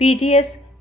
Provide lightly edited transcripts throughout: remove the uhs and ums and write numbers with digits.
PDS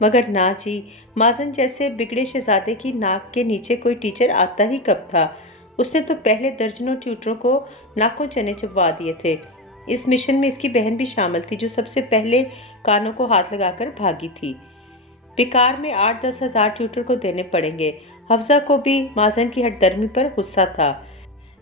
مگر نہ جی، مازن جیسے بگڑے شہزادے کی ناک کے نیچے کوئی ٹیچر آتا ہی کب تھا؟ اس نے تو پہلے درجنوں ٹیوٹروں کو ناکوں چنے چبوا دیے تھے۔ اس مشن میں اس کی بہن بھی شامل تھی، جو سب سے پہلے کانوں کو ہاتھ لگا کر بھاگی تھی۔ بیکار میں 8-10 ہزار ٹیوٹر کو دینے پڑیں گے۔ حفصہ کو بھی مازن کی ہٹ درمی پر غصہ تھا۔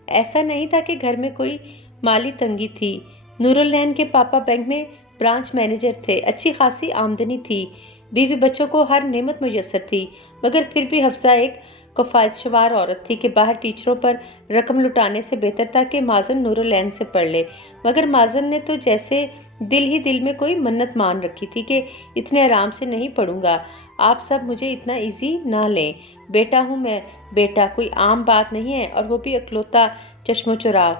ایسا نہیں تھا کہ گھر میں کوئی مالی تنگی تھی۔ نور العین کے پاپا بینک میں برانچ مینیجر تھے، اچھی خاصی آمدنی تھی، بیوی بچوں کو ہر نعمت میسر تھی، مگر پھر بھی حفصہ ایک کفایت شوار عورت تھی کہ باہر ٹیچروں پر رقم لٹانے سے بہتر تھا کہ مازن نور العین سے پڑھ لے۔ مگر مازن نے تو جیسے دل ہی دل میں کوئی منت مان رکھی تھی کہ اتنے آرام سے نہیں پڑھوں گا، آپ سب مجھے اتنا ایزی نہ لیں، بیٹا ہوں میں، بیٹا کوئی عام بات نہیں ہے، اور وہ بھی اکلوتا چشم و چراغ،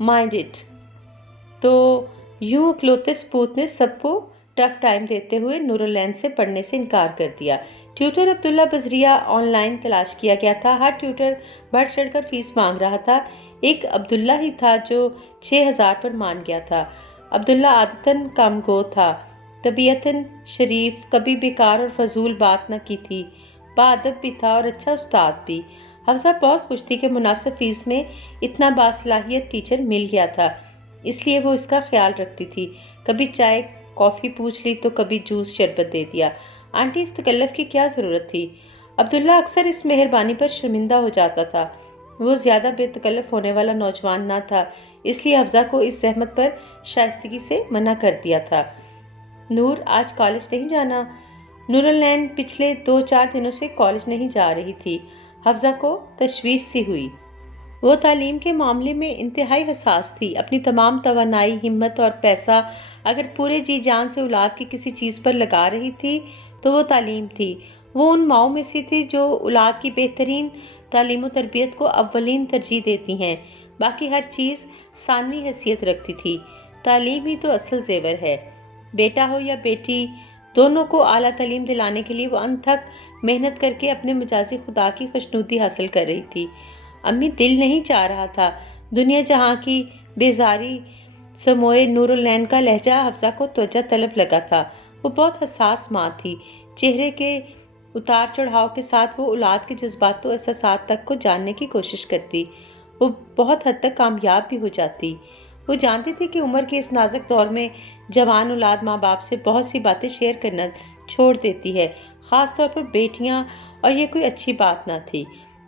مائنڈ اٹ۔ تو یوں اکلوتے سپوت نے سب کو ٹف ٹائم دیتے ہوئے نور العین سے پڑھنے سے انکار کر دیا۔ ٹیوٹر عبداللہ بزریہ آن لائن تلاش کیا گیا تھا، ہر ٹیوٹر بڑھ چڑھ کر فیس مانگ رہا تھا۔ ایک عبداللہ ہی تھا جو 6,000 پر مان گیا تھا۔ عبداللہ عادتاً کام گو تھا، طبیعتاً شریف، کبھی بیکار اور فضول بات نہ کی تھی، باادب بھی تھا اور اچھا استاد بھی۔ حفصہ بہت خوش تھی کہ مناسب فیس میں اتنا باصلاحیت ٹیچر مل گیا تھا، اس لیے وہ اس کا خیال رکھتی تھی، کبھی چائے کافی پوچھ لی تو کبھی جوس شربت دے دیا۔ آنٹی اس تکلف کی کیا ضرورت تھی؟ عبداللہ اکثر اس مہربانی پر شرمندہ ہو جاتا تھا، وہ زیادہ بے تکلف ہونے والا نوجوان نہ تھا، اس لیے حفصہ کو اس زحمت پر شائستگی سے منع کر دیا تھا۔ نور آج کالج نہیں جانا؟ نور العین پچھلے 2-4 دنوں سے کالج نہیں جا رہی تھی۔ حفصہ کو تشویش سی ہوئی۔ وہ تعلیم کے معاملے میں انتہائی حساس تھی، اپنی تمام توانائی، ہمت اور پیسہ اگر پورے جی جان سے اولاد کی کسی چیز پر لگا رہی تھی تو وہ تعلیم تھی۔ وہ ان ماؤں میں سے تھی جو اولاد کی بہترین تعلیم و تربیت کو اولین ترجیح دیتی ہیں، باقی ہر چیز ثانوی حیثیت رکھتی تھی۔ تعلیم ہی تو اصل زیور ہے۔ بیٹا ہو یا بیٹی، دونوں کو اعلیٰ تعلیم دلانے کے لیے وہ انتھک محنت کر کے اپنے مجازی خدا کی خوشنودی حاصل کر رہی تھی۔ امی دل نہیں چاہ رہا تھا۔ دنیا جہاں کی بیزاری سموئے نور العین کا لہجہ حفصہ کو توجہ طلب لگا تھا۔ وہ بہت حساس ماں تھی، چہرے کے اتار چڑھاؤ کے ساتھ وہ اولاد کے جذبات و احساسات تک کو جاننے کی کوشش کرتی، وہ بہت حد تک کامیاب بھی ہو جاتی۔ وہ جانتی تھی کہ عمر کے اس نازک دور میں جوان اولاد ماں باپ سے بہت سی باتیں شیئر کرنا چھوڑ دیتی ہے، خاص طور پر بیٹیاں، اور یہ کوئی اچھی بات نہ تھی۔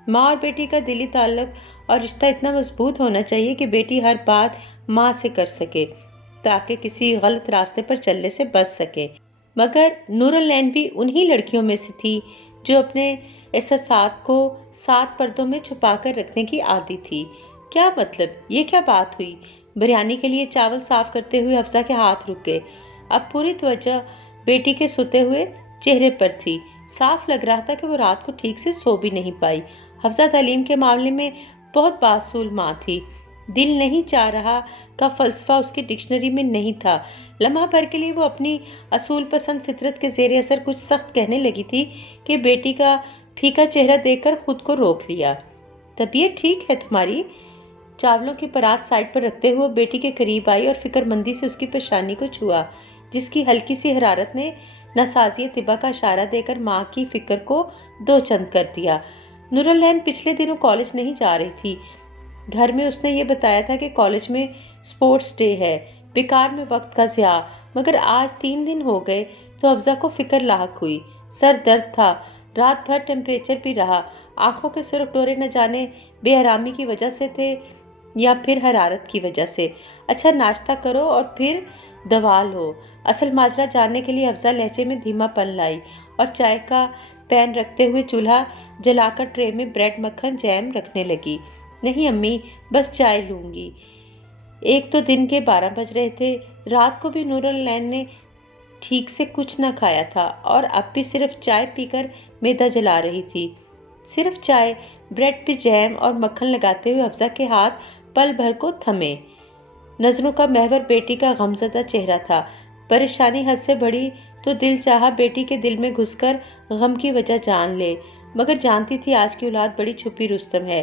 ماں اور بیٹی کا دلی تعلق اور رشتہ اتنا مضبوط ہونا چاہیے کہ بیٹی ہر بات ماں سے کر سکے تاکہ کسی غلط راستے پر چلنے سے بچ سکے۔ مگر نور العین بھی انہی لڑکیوں میں سے تھی جو اپنے احساسات کو 7 پردوں میں چھپا کر رکھنے کی عادی تھی۔ کیا مطلب؟ یہ کیا بات ہوئی؟ بریانی کے لیے چاول صاف کرتے ہوئے حفصہ کے ہاتھ رک گئے۔ اب پوری توجہ بیٹی کے سوتے ہوئے چہرے پر تھی، صاف لگ رہا تھا کہ وہ رات کو ٹھیک سے سو بھی نہیں پائی۔ حفصہ تعلیم کے معاملے میں بہت باصول ماں تھی، دل نہیں چاہ رہا کا فلسفہ اس کی ڈکشنری میں نہیں تھا۔ لمحہ بھر کے لیے وہ اپنی اصول پسند فطرت کے زیر اثر کچھ سخت کہنے لگی تھی کہ بیٹی کا پھیکا چہرہ دیکھ کر خود کو روک لیا۔ طبیعت ٹھیک ہے تمہاری؟ چاولوں کی پرات سائڈ پر رکھتے ہوئے بیٹی کے قریب آئی اور فکر مندی سے اس کی پیشانی کو چھوا، جس کی ہلکی سی حرارت نے ناسازی طبع کا اشارہ دے کر ماں کی فکر کو دو چند کر دیا۔ نور العین پچھلے دنوں کالج نہیں جا رہی تھی۔ گھر میں اس نے یہ بتایا تھا کہ کالج میں سپورٹس ڈے ہے، بیکار میں وقت کا ضیاع، مگر آج 3 دن ہو گئے تو حفصہ کو فکر لاحق ہوئی۔ سر درد تھا، رات بھر ٹیمپریچر بھی رہا، آنکھوں کے سرخ ڈورے نہ جانے بے آرامی کی وجہ سے تھے یا پھر حرارت کی وجہ سے۔ اچھا ناشتہ کرو اور پھر دوا لو۔ اصل ماجرا جاننے کے لیے حفصہ لہجے میں دھیما پن لائی اور چائے کا پین رکھتے ہوئے چولہا جلا کر ٹرے میں بریڈ، مکھن، جیم رکھنے لگی۔ نہیں امی، بس چائے لوں گی۔ ایک تو دن کے 12 بج رہے تھے، رات کو بھی نور العین نے ٹھیک سے کچھ نہ کھایا تھا اور اب بھی صرف چائے پی کر معدہ جلا رہی تھی۔ صرف چائے، بریڈ پہ جیم اور مکھن لگاتے ہوئے حفصہ کے ہاتھ پل بھر کو تھمے۔ نظروں کا محور بیٹی کا غمزدہ چہرہ تھا۔ پریشانی حد سے بڑھی تو دل چاہا بیٹی کے دل میں گھس کر غم کی وجہ جان لے، مگر جانتی تھی آج کی اولاد بڑی چھپی رستم ہے،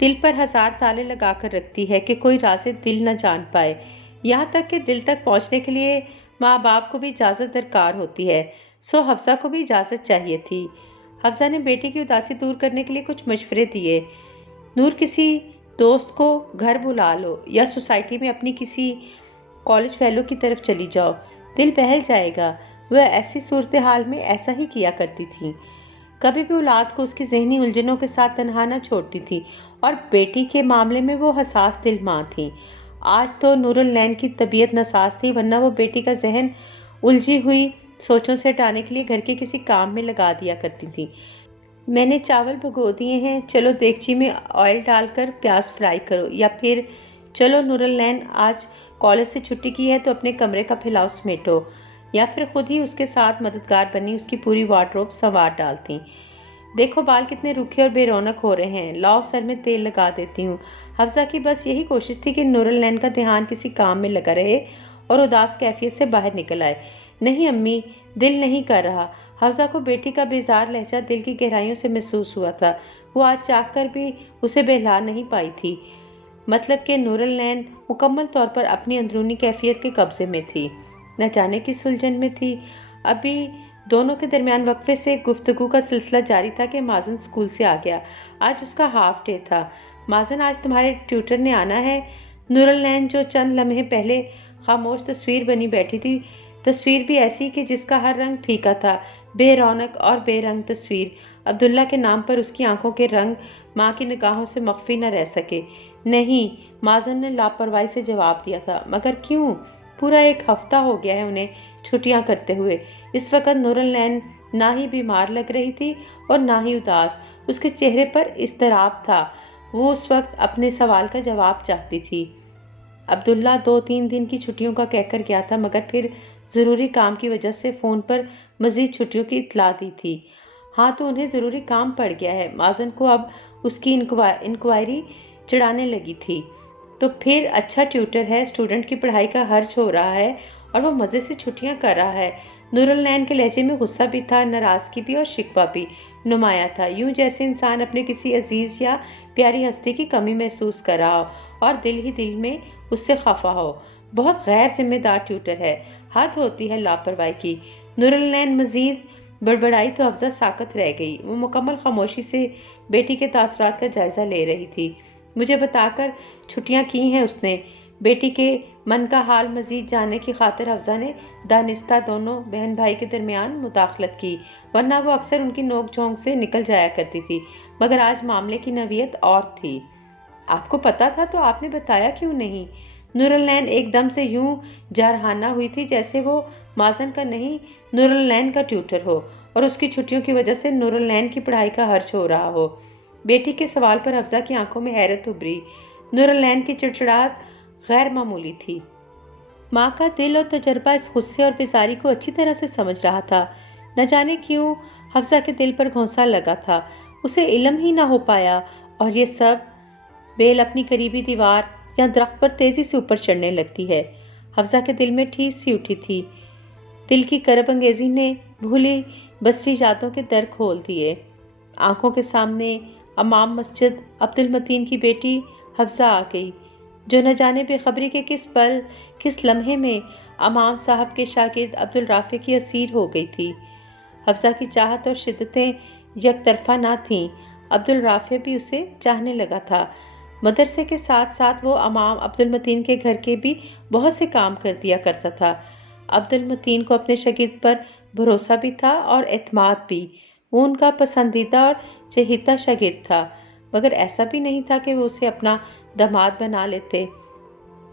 دل پر 1000 تالے لگا کر رکھتی ہے کہ کوئی راز دل نہ جان پائے۔ یہاں تک کہ دل تک پہنچنے کے لیے ماں باپ کو بھی اجازت درکار ہوتی ہے۔ سو حفصہ کو بھی اجازت چاہیے تھی۔ حفصہ نے بیٹی کی اداسی دور کرنے کے لیے کچھ مشورے دیے۔ نور، کسی دوست کو گھر بلا لو یا سوسائٹی میں اپنی کسی کالج فیلو کی طرف چلی جاؤ، دل بہل جائے گا۔ وہ ایسی صورتحال میں ایسا ہی کیا کرتی تھی، کبھی بھی اولاد کو اس کی ذہنی الجھنوں کے ساتھ تنہا نہ چھوڑتی تھی، اور بیٹی کے معاملے میں وہ حساس دل ماں تھی۔ آج تو نور العین کی طبیعت ناساز تھی، ورنہ وہ بیٹی کا ذہن الجھی ہوئی سوچوں سے ہٹانے کے لیے گھر کے کسی کام میں لگا دیا کرتی تھی۔ میں نے چاول بھگو دیے ہیں، چلو دیگچی میں آئل ڈال کر پیاز فرائی کرو، یا پھر چلو نور العین آج کالج سے چھٹی کی ہے تو اپنے کمرے کا پھیلاؤ سمیٹو، یا پھر خود ہی اس کے ساتھ مددگار بنی اس کی پوری وارڈروب سنوار ڈالتی۔ دیکھو بال کتنے روکھے اور بے رونق ہو رہے ہیں، لاؤ سر میں تیل لگا دیتی ہوں۔ حفصہ کی بس یہی کوشش تھی کہ نور العین کا دھیان کسی کام میں لگا رہے اور اداس کیفیت سے باہر نکل آئے۔ نہیں امی، دل نہیں کر رہا۔ حفصہ کو بیٹی کا بیزار لہجہ دل کی گہرائیوں سے محسوس ہوا تھا۔ وہ آج چاہ کر بھی اسے بہلا نہیں پائی تھی، مطلب کہ نور العین مکمل طور پر اپنی اندرونی کیفیت کے قبضے میں تھی، نہ جانے کس الجھن میں تھی۔ ابھی دونوں کے درمیان وقفے سے گفتگو کا سلسلہ جاری تھا کہ مازن اسکول سے آ گیا۔ آج اس کا ہاف ڈے تھا۔ مازن، آج تمہارے ٹیوٹر نے آنا ہے۔ نور العین جو چند لمحے پہلے خاموش تصویر بنی بیٹھی تھی، تصویر بھی ایسی کہ جس کا ہر رنگ پھیکا تھا، بے رونق اور بے رنگ تصویر۔ عبداللہ کے نام پر اس کی آنکھوں کے رنگ ماں کی نگاہوں سے مخفی نہ رہ سکے۔ نہیں، مازن نے لاپرواہی سے جواب دیا تھا۔ مگر کیوں؟ پورا ایک ہفتہ ہو گیا ہے انہیں چھٹیاں کرتے ہوئے۔ اس وقت نور العین نہ ہی بیمار لگ رہی تھی اور نہ ہی اداس، اس کے چہرے پر اضطراب تھا۔ وہ اس وقت اپنے سوال کا جواب چاہتی تھی۔ عبداللہ 2-3 دن کی چھٹیوں کا کہہ کر گیا تھا، مگر پھر ضروری کام کی وجہ سے فون پر مزید چھٹیوں کی اطلاع دی تھی۔ ہاں، تو انہیں ضروری کام پڑ گیا ہے۔ مازن کو اب اس کی انکوائری چڑھانے لگی تھی۔ تو پھر اچھا ٹیوٹر ہے، اسٹوڈنٹ کی پڑھائی کا خرچ ہو رہا ہے اور وہ مزے سے چھٹیاں کر رہا ہے۔ نور العین کے لہجے میں غصہ بھی تھا، ناراضگی بھی اور شکوہ بھی نمایاں تھا، یوں جیسے انسان اپنے کسی عزیز یا پیاری ہستی کی کمی محسوس کر رہا ہو اور دل ہی دل میں اس سے خفا ہو۔ بہت غیر ذمہ دار ٹیوٹر ہے، حد ہوتی ہے لاپرواہی کی۔ نور العین مزید بڑبڑائی تو حفصہ ساکت رہ گئی۔ وہ مکمل خاموشی سے بیٹی کے تاثرات کا جائزہ لے رہی تھی۔ مجھے بتا کر چھٹیاں کی ہیں اس نے۔ بیٹی کے من کا حال مزید جاننے کی خاطر حفصہ نے دانستہ دونوں بہن بھائی کے درمیان مداخلت کی، ورنہ وہ اکثر ان کی نوک جھونک سے نکل جایا کرتی تھی، مگر آج معاملے کی نوعیت اور تھی۔ آپ کو پتا تھا تو آپ نے بتایا کیوں نہیں؟ نور العین ایک دم سے یوں جارحانہ ہوئی تھی جیسے وہ مازن کا نہیں، نور العین کا ٹیوٹر ہو اور اس کی چھٹیوں کی وجہ سے نور العین کی پڑھائی کا خرچ ہو رہا ہو۔ بیٹی کے سوال پر حفصہ کی آنکھوں میں حیرت ابھری۔ نور العین کی چڑچڑاہٹ غیر معمولی تھی۔ ماں کا دل اور تجربہ اس غصے اور بیزاری کو اچھی طرح سے سمجھ رہا تھا۔ نہ جانے کیوں حفصہ کے دل پر گھونسا لگا تھا، اسے علم ہی نہ ہو پایا، اور یہ سب بیل اپنی قریبی دیوار یا درخت پر تیزی سے اوپر چڑھنے لگتی ہے۔ حفصہ کے دل میں ٹھیس سی اٹھی تھی۔ دل کی کرب انگیزی نے بھولی بسری یادوں کے در کھول دیے۔ آنکھوں کے سامنے امام مسجد عبدالمتین کی بیٹی حفصہ آ گئی، جو نہ جانے بے خبری کے کس پل کس لمحے میں امام صاحب کے شاگرد عبدالرافع کی اسیر ہو گئی تھی۔ حفصہ کی چاہت اور شدتیں یک طرفہ نہ تھیں، عبدالرافع بھی اسے چاہنے لگا تھا۔ مدرسے کے ساتھ ساتھ وہ امام عبدالمتین کے گھر کے بھی بہت سے کام کر دیا کرتا تھا۔ عبدالمتین کو اپنے شاگرد پر بھروسہ بھی تھا اور اعتماد بھی۔ وہ ان کا پسندیدہ اور چہیتا شاگرد تھا، مگر ایسا بھی نہیں تھا کہ وہ اسے اپنا داماد بنا لیتے۔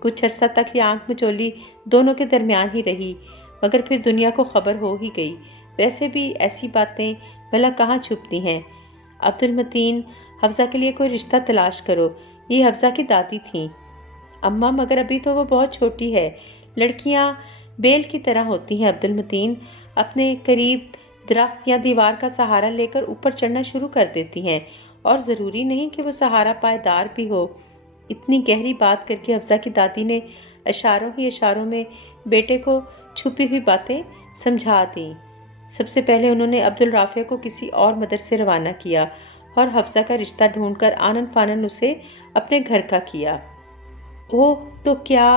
کچھ عرصہ تک یہ آنکھ مچولی دونوں کے درمیان ہی رہی، مگر پھر دنیا کو خبر ہو ہی گئی۔ ویسے بھی ایسی باتیں بھلا کہاں چھپتی ہیں؟ عبدالمتین، حفصہ کے لیے کوئی رشتہ تلاش کرو۔ یہ حفصہ کی دادی تھیں۔ اماں، مگر ابھی تو وہ بہت چھوٹی ہے۔ لڑکیاں بیل کی طرح ہوتی ہیں عبدالمتین، اپنے قریب درخت یا دیوار کا سہارا لے کر اوپر چڑھنا شروع کر دیتی ہیں، اور ضروری نہیں کہ وہ سہارا پائیدار بھی ہو۔ اتنی گہری بات کر کے حفصہ کی دادی نے اشاروں ہی اشاروں میں بیٹے کو چھپی ہوئی باتیں سمجھا دیں۔ سب سے پہلے انہوں نے عبدالرافع کو کسی اور مدرسے روانہ کیا اور حفصہ کا رشتہ ڈھونڈ کر آنن فانن اسے اپنے گھر کا کیا۔ اوہ، تو کیا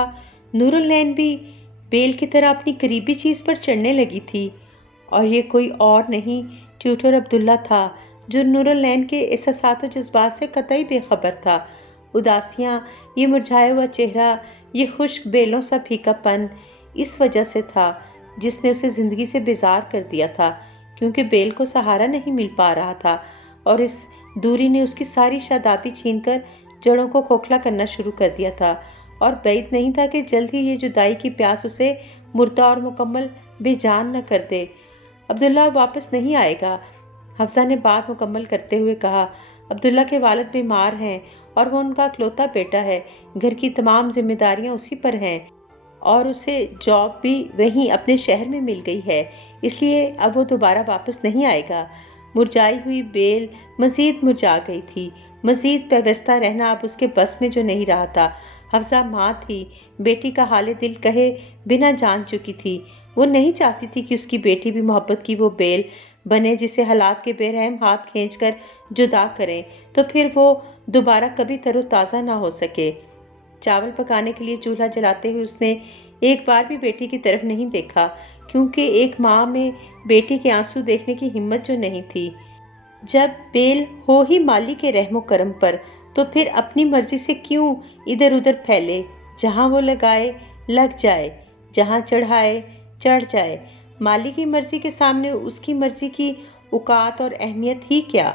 نور العین بھی بیل کی طرح اپنی قریبی چیز پر چڑھنے لگی تھی؟ اور یہ کوئی اور نہیں ٹیوٹر عبداللہ تھا، جو نور العین کے احساسات و جذبات سے قطعی بے خبر تھا۔ اداسیاں، یہ مرجھایا ہوا چہرہ، یہ خشک بیلوں سا پھیکا پن اس وجہ سے تھا جس نے اسے زندگی سے بیزار کر دیا تھا، کیونکہ بیل کو سہارا نہیں مل پا رہا تھا، اور اس دوری نے اس کی ساری شادابی چھین کر جڑوں کو کھوکھلا کرنا شروع کر دیا تھا، اور بعید نہیں تھا کہ جلد ہی یہ جدائی کی پیاس اسے مردہ اور مکمل بے جان نہ کر دے۔ عبداللہ واپس نہیں آئے گا، حفصہ نے بات مکمل کرتے ہوئے کہا۔ عبداللہ کے والد بیمار ہیں اور وہ ان کا اکلوتا بیٹا ہے، گھر کی تمام ذمہ داریاں اسی پر ہیں، اور اسے جاب بھی وہیں اپنے شہر میں مل گئی ہے، اس لیے اب وہ دوبارہ واپس نہیں آئے گا۔ مرجھائی ہوئی بیل مزید مرجھا گئی تھی، مزید پیوستہ رہنا اب اس کے بس میں جو نہیں رہا تھا۔ حفصہ ماں تھی، بیٹی کا حال دل کہے بنا جان چکی تھی۔ وہ نہیں چاہتی تھی کہ اس کی بیٹی بھی محبت کی وہ بیل بنے جسے حالات کے بے رحم ہاتھ کھینچ کر جدا کریں، تو پھر وہ دوبارہ کبھی تر و تازہ نہ ہو سکے۔ چاول پکانے کے لیے چولہا جلاتے ہوئے اس نے ایک بار بھی بیٹی کی طرف نہیں دیکھا، کیونکہ ایک ماں میں بیٹی کے آنسو دیکھنے کی ہمت جو نہیں تھی۔ جب بیل ہو ہی مالی کے رحم و کرم پر، تو پھر اپنی مرضی سے کیوں ادھر ادھر پھیلے؟ جہاں وہ لگائے لگ جائے، جہاں چڑھائے چڑھ جائے۔ مالی کی مرضی کے سامنے اس کی مرضی کی اوقات اور اہمیت ہی کیا؟